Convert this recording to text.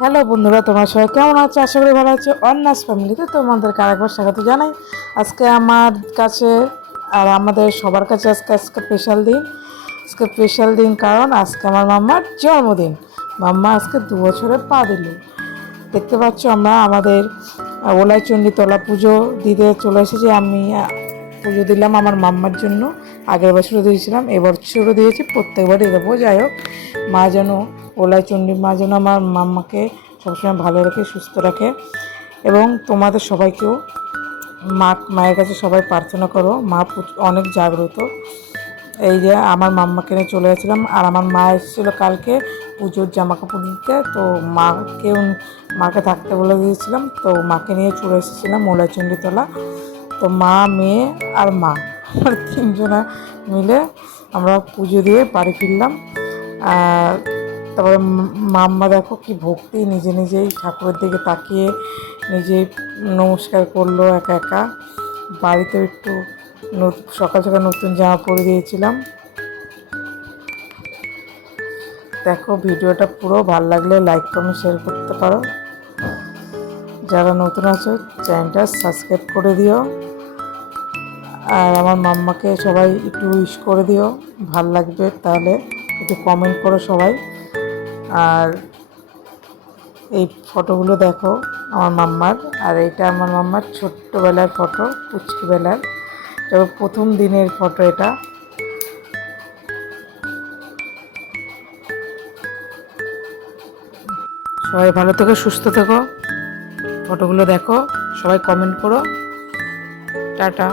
Hello বন্ধুরা, তোমরা সবাই কেমন আছো? আশা করি ভালো আছো। অন্নাস ফ্যামিলিতে তোমাদেরকে আরেকবার স্বাগত জানাই। আজকে আমার কাছে আর আমাদের সবার কাছে আজকে স্পেশাল দিন। আজকে স্পেশাল দিন কারণ আজকে আমার মাম্মার জন্মদিন। মাম্মা আজকে 2 বছরে পা দিল। দেখতে পাচ্ছ আমরা আমাদের ওলাই চণ্ডীতলা পুজো দিতে চলে এসেছি। আমি পুজো দিলাম আমার মাম্মার জন্য। আগের বছরও দিয়েছিলাম, এবছরও দিয়েছি, প্রত্যেকবারই দেবো। যাই হোক, মা যেন ওলাই চণ্ডী মা যেন আমার মাম্মাকে সবসময় ভালো রাখে, সুস্থ রাখে। এবং তোমাদের সবাইকেও মায়ের কাছে সবাই প্রার্থনা করো। মা অনেক জাগ্রত। এই যে আমার মাম্মাকে নিয়ে চলে গেছিলাম, আর আমার মা এসেছিলো কালকে পুজোর জামা কাপড় দিতে। তো মাকে থাকতে বলে দিয়েছিলাম, তো মাকে নিয়ে চলে এসেছিলাম ওলাই চণ্ডীতলা। তো মা, মেয়ে আর মা, আমার তিনজনা মিলে আমরা পুজো দিয়ে বাড়ি ফিরলাম। আর তারপরে মাম্মা দেখো কি ভক্তি, নিজে নিজেই ঠাকুরের দিকে তাকিয়ে নিজেই নমস্কার করলো একা একা। বাড়িতে একটু সকাল সকাল নতুন জামা পরে দিয়েছিলাম। দেখো ভিডিওটা পুরো ভালো লাগলে লাইক কমেন্ট শেয়ার করতে পারো। যারা নতুন আছো চ্যানেলটা সাবস্ক্রাইব করে দিও। আর আমার মাম্মাকে সবাই একটু উইশ করে দিও, ভাল লাগবে। তাহলে একটু কমেন্ট করো সবাই। আর এই ফটোগুলো দেখো আমার মাম্মার, আর এটা আমার মাম্মার ছোট্টবেলার ফটো, পুচকিবেলার। তবে প্রথম দিনের ফটো এটা। সবাই ভালো থেকো, সুস্থ থেকো। ফটোগুলো দেখো, সবাই কমেন্ট করো। টাটা।